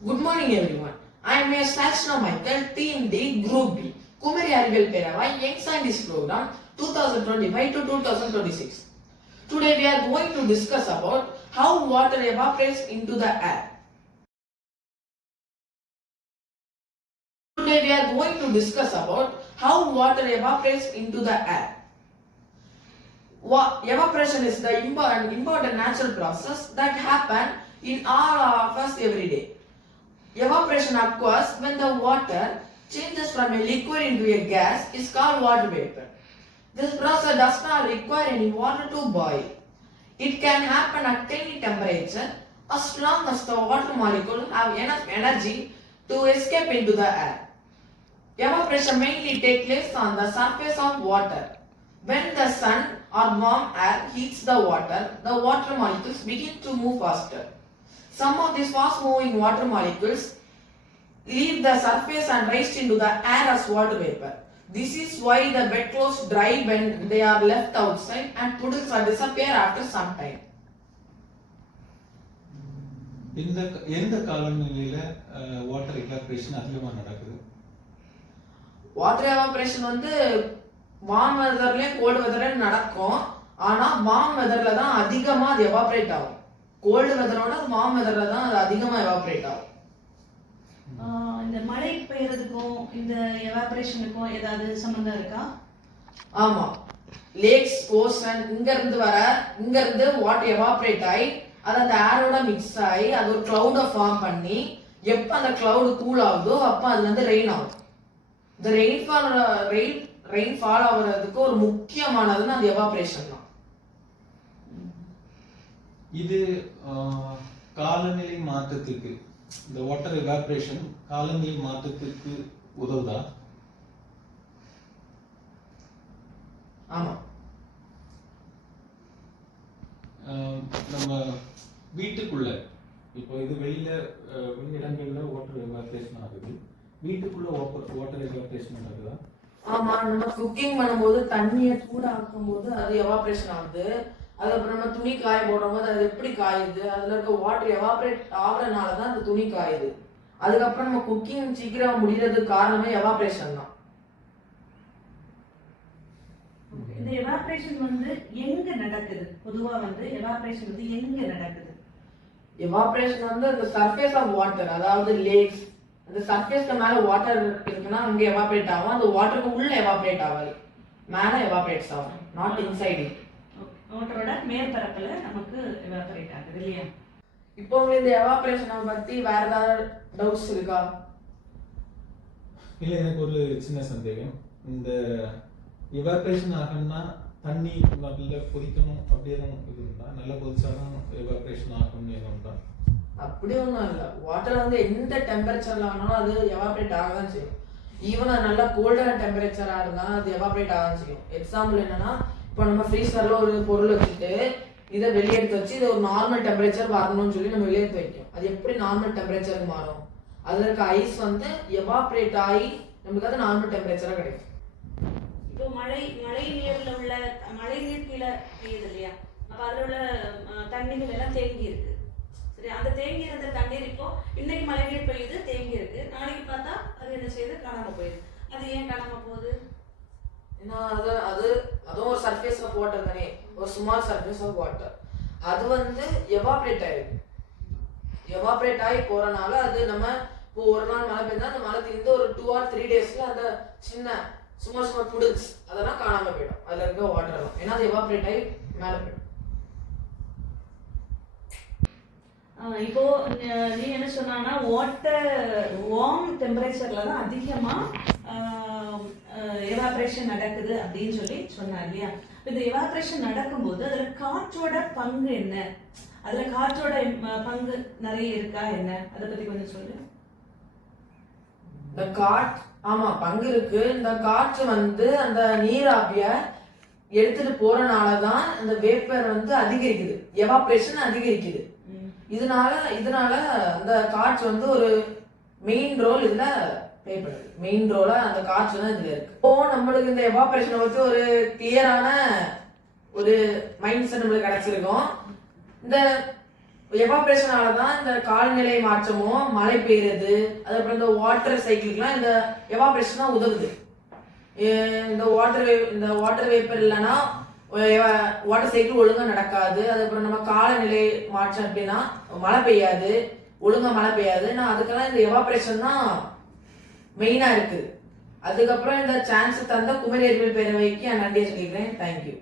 Good morning everyone. I am your Sachna Michael, Team D, Group B. Kumari Arivel Peravai Young Scientist Program 2025 to 2026. Today we are going to discuss about how water evaporates into the air. Today we are going to discuss about how water evaporates into the air. Evaporation is the important natural process that happens in all of us every day. Evaporation occurs when the water changes from a liquid into a gas is called water vapor. This process does not require any water to boil. It can happen at any temperature as long as the water molecules have enough energy to escape into the air. Evaporation mainly takes place on the surface of water. When the sun or warm air heats the water molecules begin to move faster. Some of these fast-moving water molecules leave the surface and rise into the air as water vapor. This is why the bedclothes dry when they are left outside and puddles disappear after some time. எந்த காலநிலையில water evaporation அதிகமா நடக்குது? Water evaporation வந்து warm வெதர்லயும் gold வெதர்லயும் நடக்கும். ஆனா warm வெதர்ல தான் அதிகமா அது evaporate ஆகும். கோல்டு வெதரோட வார்ம் வெதர்ல தான் அது அதிகமா எவாபரேட் ஆகும். இந்த மழை பெய்யறதுக்கும் இந்த எவாபரேஷனுக்கும் ஏதாவது சம்பந்தம் இருக்கா? ஆமா. லேக்ஸ், ஓசன் இங்க இருந்து வாட்டர் எவாபரேட் ஆகி அது அந்த ஏரோட மிக்ஸ் ஆகி அது ஒரு கிளவுட ஃபார்ம் பண்ணி எப்ப அந்த கிளவுட் கூல் ஆகுதோ அப்ப அதுல இருந்து ரெயின் ஆகும். இந்த ரெயின்ஃபால் ஆகுறதுக்கு ஒரு முக்கியமானதுன்னு அது எவாபரேஷன் தான். இது காலநிலை மாற்றத்துக்கு இந்த வாட்டர் எவாபரேஷன் காலநிலை மாற்றத்துக்கு உதவுதா? ஆமா. நம்ம வீட்டுக்குள்ள இப்போ இது வெளியிடங்கள்ல வாட்டர் எவாபரேஷன் ஆகுது, வீட்டுக்குள்ள வாட்டர் எவாபரேஷன் நடக்குதா? ஆமா, நம்ம குக்கிங் பண்ணும்போது தண்ணியை சூடாக்கும் போது அது எவாபரேஷன் ஆகுது. அதுக்கப்புறம் நம்ம துணி காய போடும் போது அது எப்படி காயுது, அதுல இருக்க வாட்டர் எவாபரேட் ஆகுறதுனாலதான் அந்த துணி காயுது. அதுக்கப்புறம் நம்ம குக்கிங் சீக்கிரம் முடியறதுக்கு காரணமே எவாபரேஷன் தான். இந்த எவாபரேஷன் வந்து எங்க நடக்குது? பொதுவா வந்து எவாபரேஷன் வந்து எங்க நடக்குது? எவாபரேஷன் வந்து அந்த சர்ஃபேஸ் ஆஃப் வாட்டர், அதாவது லேக்ஸ், அந்த சர்ஃபேஸ்க்கு மேல வாட்டர் இருக்குன்னா அங்க எவாபரேட் ஆகும். அந்த வாட்டருக்கு உள்ள எவாபரேட் ஆகாது, மேல எவாபரேட்ஸ் ஆகும், நாட் இன்சைட் இட். வாட்டரோட மேற்பரப்புல நமக்கு எவாபரேட் ஆகுது இல்லையா? இப்போ இந்த எவாபரேஷனை பத்தி வேற ஏதாவது டவுட்ஸ் இருக்கா? இல்ல, எனக்கு ஒரு சின்ன சந்தேகம். இந்த எவாபரேஷன் ஆகணும்னா தண்ணி நல்ல கொதிக்கணும் அப்படி எதுவும் இது உண்டா? நல்லா கொதிச்சாலும் எவாபரேஷன் ஆகணும்னு எதுவும் உண்டா? அப்படி ஒன்றும் இல்லை. வாட்டர் வந்து எந்த டெம்பரேச்சர்ல ஆனாலும் அது எவாபரேட் ஆக தான் செய்யும். ஈவன் அது நல்லா கோல்டான டெம்பரேச்சரா இருந்தாலும் அது எவாபரேட் ஆக தான் செய்யும். எக்ஸாம்பிள் என்னன்னா, இப்போ நம்ம ஃப்ரீசர்ல ஒரு பொருள் வச்சுட்டு இதை வெளியே எடுத்து வச்சு இது ஒரு நார்மல் டெம்பரேச்சர் வரணும்னு சொல்லி நம்ம வெளியே எடுத்து வைக்கும். அது எப்படி நார்மல் டெம்பரேச்சருக்கு மாறும்? அதுல இருக்க ஐஸ் வந்து எவாபரேட் ஆகி நமக்கு அது நார்மல் டெம்பரேச்சரா கிடைக்கும். இப்போ மழை நீர்ல உள்ள மழை நீர் கீழே பெய்யுது இல்லையா? அப்ப அதுல உள்ள தண்ணீர்கள் எல்லாம் தேங்கி இருக்கு. சரி, அந்த தேங்கி இருந்த தண்ணீர் இப்போ இன்னைக்கு மழை நீர் பெய்யுது, தேங்கி இருக்கு. நாளைக்கு பார்த்தா அது என்ன செய்யுது? காணாம போயிடுது. அது ஏன் காணாம போகுது? ஏன்னா அதுவும் ஒரு சர்ஃபேஸ் ஆஃப் வாட்டர் தானே, ஒரு ஸ்மால் சர்ஃபேஸ் ஆஃப் வாட்டர். அது வந்து எவாபரேட் ஆயிருக்கு. எவாபரேட் ஆகி போறனால அது நம்ம இப்போ ஒரு நாள் மழை பெய்ஞ்சா அந்த மழை தீர்ந்து ஒரு 2 or 3 daysல அந்த சின்ன சும்மா புடில்ஸ் அதெல்லாம் காணாம போயிடும், அதுல இருக்க வாட்டர் எல்லாம். ஏன்னா அது எவாபரேட் ஆகி மேல போயிடும். இப்போ நீ என்ன சொன்னா வாட்டர் வார்ம் டெம்பரேச்சர்ல தான் அதிகமா எவாபரேஷன் நடக்குது அப்படின்னு சொல்லி சொன்னா இல்லையா? இந்த எவாபரேஷன் நடக்கும்போது அதுல காற்றோட பங்கு என்ன? அதுல காற்றோட பங்கு நிறைய இருக்கா என்ன? அதை பத்தி கொஞ்சம் சொல்லு. இந்த ஆமா, பங்கு இருக்கு. இந்த காற்று வந்து அந்த நீராவிய எடுத்துட்டு போறனாலதான் அந்த வேப்பர் வந்து அதிகரிக்குது, எவாபரேஷன் அதிகரிக்குது. இதனால அந்த காற்று வந்து ஒரு மெயின் ரோல் இதுல ப்ளே பண்ணுது. மெயின் ரோலா அந்த காற்று தான் இதுல இருக்கு. இப்போ நம்மளுக்கு இந்த எவாபரேஷனை பத்தி ஒரு கிளியரான ஒரு மைண்ட் செட் நம்மளுக்கு கிடைச்சிருக்கும். இந்த எவாபரேஷனால தான் இந்த காலநிலை மாற்றமும் மழை பெய்யுறது, அதுக்கப்புறம் இந்த வாட்டர் சைக்கிளுக்குலாம் இந்த எவாபரேஷன் தான் உதவுது. இந்த வாட்டர் வேப்பர் இல்லைன்னா வாட்டர் சைக்கிள் ஒழுங்கா நடக்காது. அதுக்கப்புறம் நம்ம காலநிலை மாற்றம் அப்படின்னா மழை பெய்யாது, ஒழுங்கா மழை பெய்யாது. நான் அதுக்கெல்லாம் இந்த எவாபரேஷன் தான் மெயினா இருக்கு. அதுக்கப்புறம் இந்த சான்ஸ் தந்த குமரி அறிவியல் பேரவைக்கு நான் நன்றியை சொல்லிக்கிறேன். தேங்க்யூ.